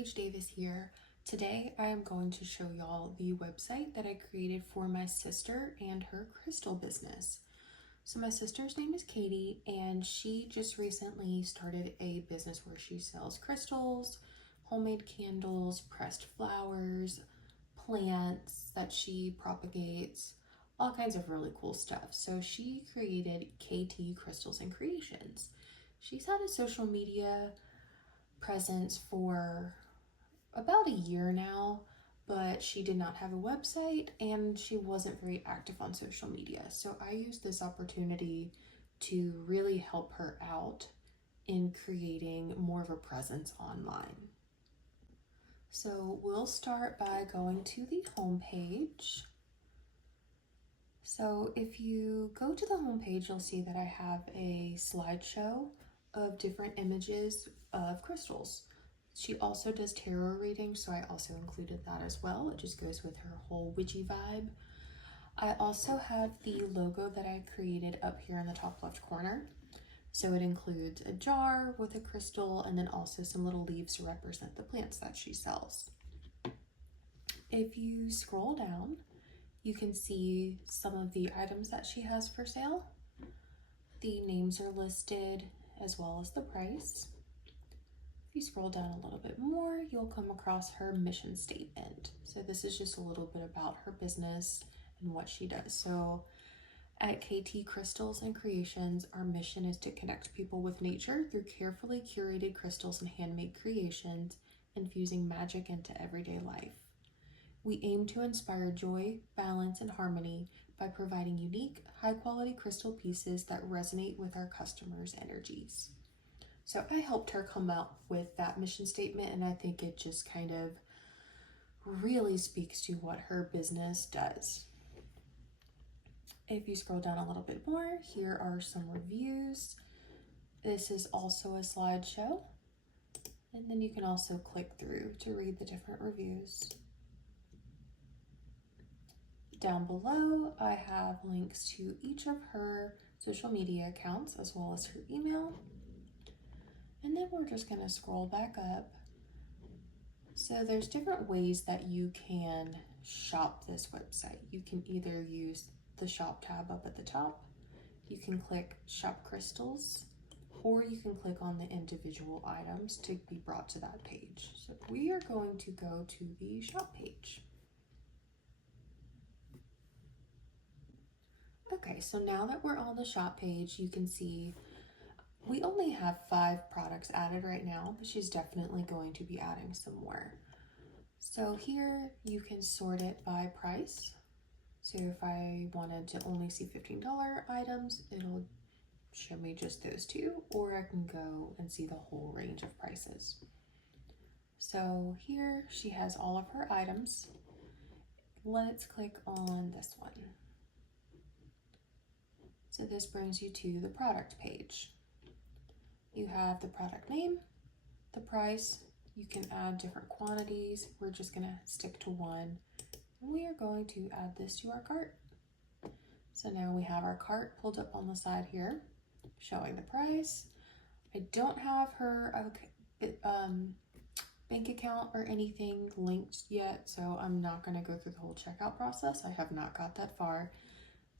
Paige Davis here. Today I am going to show y'all the website that I created for my sister and her crystal business. So my sister's name is Katie, and she just recently started a business where she sells crystals, homemade candles, pressed flowers, plants that she propagates, all kinds of really cool stuff. So she created KT Crystals and Creations. She's had a social media presence for about a year now, but she did not have a website and she wasn't very active on social media. So I used this opportunity to really help her out in creating more of a presence online. So we'll start by going to the home page. So if you go to the home page, you'll see that I have a slideshow of different images of crystals. She also does tarot readings, so I also included that as well. It just goes with her whole witchy vibe. I also have the logo that I created up here in the top left corner. So it includes a jar with a crystal and then also some little leaves to represent the plants that she sells. If you scroll down, you can see some of the items that she has for sale. The names are listed as well as the price. If you scroll down a little bit more, you'll come across her mission statement. So this is just a little bit about her business and what she does. So at KT Crystals and Creations, our mission is to connect people with nature through carefully curated crystals and handmade creations, infusing magic into everyday life. We aim to inspire joy, balance, and harmony by providing unique, high-quality crystal pieces that resonate with our customers' energies. So I helped her come out with that mission statement, and I think it just kind of really speaks to what her business does. If you scroll down a little bit more, here are some reviews. This is also a slideshow, and then you can also click through to read the different reviews. Down below, I have links to each of her social media accounts as well as her email. And then we're just going to scroll back up. So there's different ways that you can shop this website. You can either use the shop tab up at the top, you can click shop crystals, or you can click on the individual items to be brought to that page. So we are going to go to the shop page. Okay, so now that we're on the shop page, you can see we only have 5 products added right now, but she's definitely going to be adding some more. So here you can sort it by price. So if I wanted to only see $15 items, it'll show me just those 2, or I can go and see the whole range of prices. So here she has all of her items. Let's click on this one. So this brings you to the product page. You have the product name, the price, you can add different quantities. We're just gonna stick to 1. And we are going to add this to our cart. So now we have our cart pulled up on the side here, showing the price. I don't have her bank account or anything linked yet, so I'm not gonna go through the whole checkout process. I have not got that far.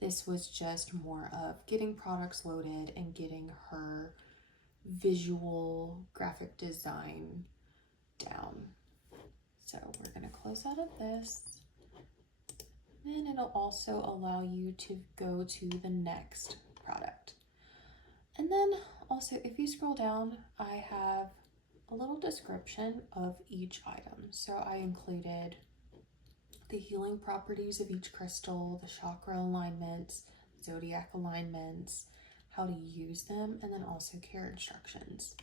This was just more of getting products loaded and getting her visual graphic design down. So we're going to close out of this. Then it'll also allow you to go to the next product. And then also if you scroll down, I have a little description of each item. So I included the healing properties of each crystal, the chakra alignments, zodiac alignments, how to use them, and then also care instructions.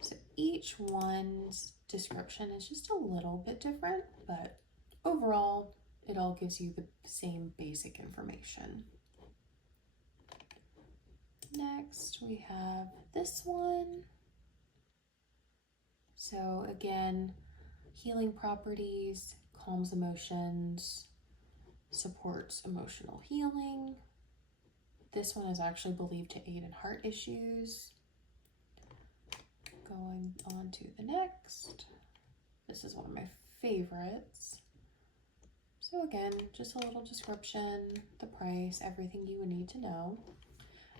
So each one's description is just a little bit different, but overall, it all gives you the same basic information. Next, we have this one. So again, healing properties, calms emotions, supports emotional healing. This one is actually believed to aid in heart issues. Going on to the next. This is one of my favorites. So again, just a little description, the price, everything you would need to know.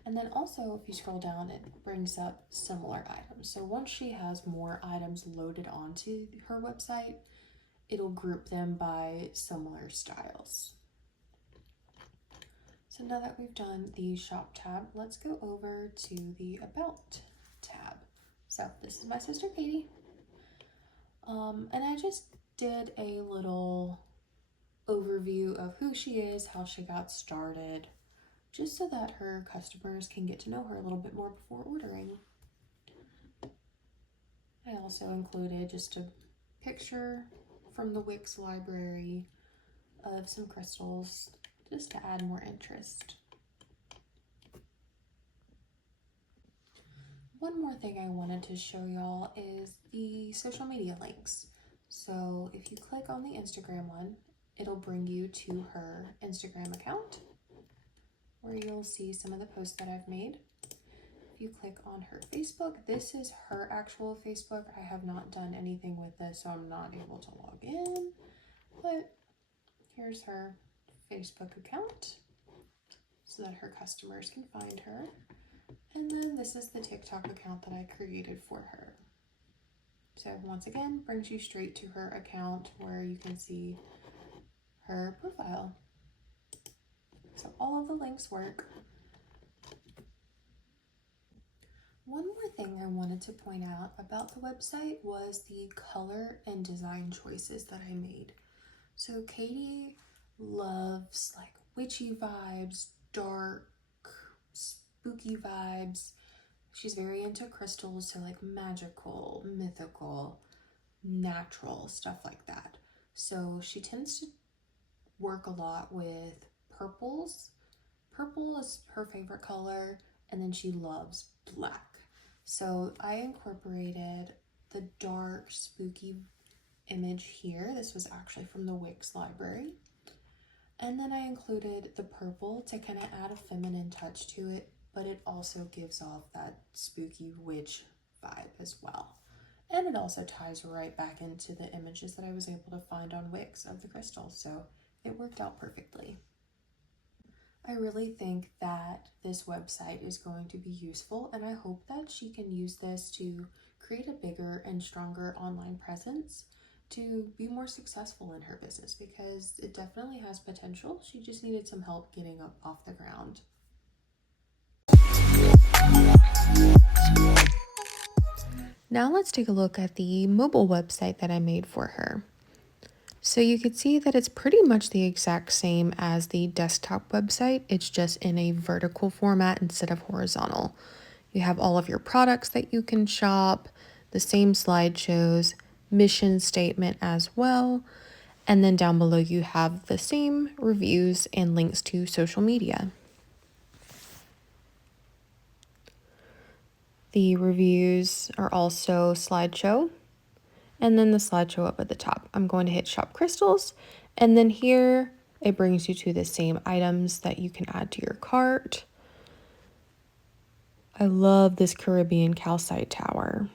And then also, if you scroll down, it brings up similar items. So once she has more items loaded onto her website, it'll group them by similar styles. So now that we've done the shop tab, let's go over to the about tab. So this is my sister Katie. And I just did a little overview of who she is, how she got started, just so that her customers can get to know her a little bit more before ordering. I also included just a picture from the Wix library of some crystals, just to add more interest. One more thing I wanted to show y'all is the social media links. So if you click on the Instagram one, it'll bring you to her Instagram account, where you'll see some of the posts that I've made. If you click on her Facebook, this is her actual Facebook. I have not done anything with this, so I'm not able to log in, but here's her Facebook account so that her customers can find her. And then this is the TikTok account that I created for her. So once again, brings you straight to her account where you can see her profile. So all of the links work. One more thing I wanted to point out about the website was the color and design choices that I made. So Katie loves like witchy vibes, dark, spooky vibes. She's very into crystals, so like magical, mythical, natural, stuff like that. So she tends to work a lot with purples. Purple is her favorite color, and then she loves black. So I incorporated the dark, spooky image here. This was actually from the Wix library. And then I included the purple to kind of add a feminine touch to it, but it also gives off that spooky witch vibe as well. And it also ties right back into the images that I was able to find on Wix of the crystals, so it worked out perfectly. I really think that this website is going to be useful, and I hope that she can use this to create a bigger and stronger online presence to be more successful in her business, because it definitely has potential. She just needed some help getting up off the ground. Now let's take a look at the mobile website that I made for her. So you can see that it's pretty much the exact same as the desktop website. It's just in a vertical format instead of horizontal. You have all of your products that you can shop, the same slideshows, mission statement as well. And then down below you have the same reviews and links to social media. The reviews are also slideshow, and then the slideshow up at the top. I'm going to hit shop crystals, and then here it brings you to the same items that you can add to your cart. I love this Caribbean calcite tower.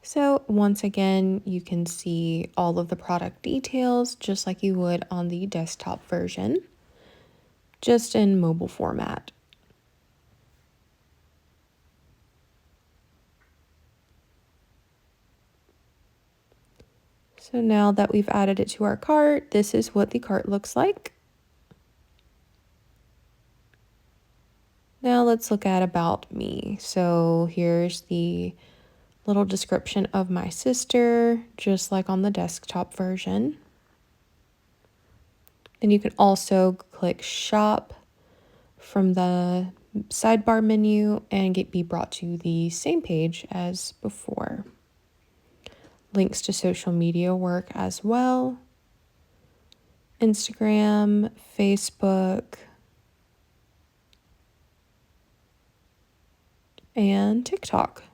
So once again, you can see all of the product details just like you would on the desktop version, just in mobile format. So now that we've added it to our cart, this is what the cart looks like. Now let's look at about me. So here's the little description of my sister, just like on the desktop version. Then you can also click shop from the sidebar menu and be brought to the same page as before. Links to social media work as well. Instagram, Facebook, and TikTok.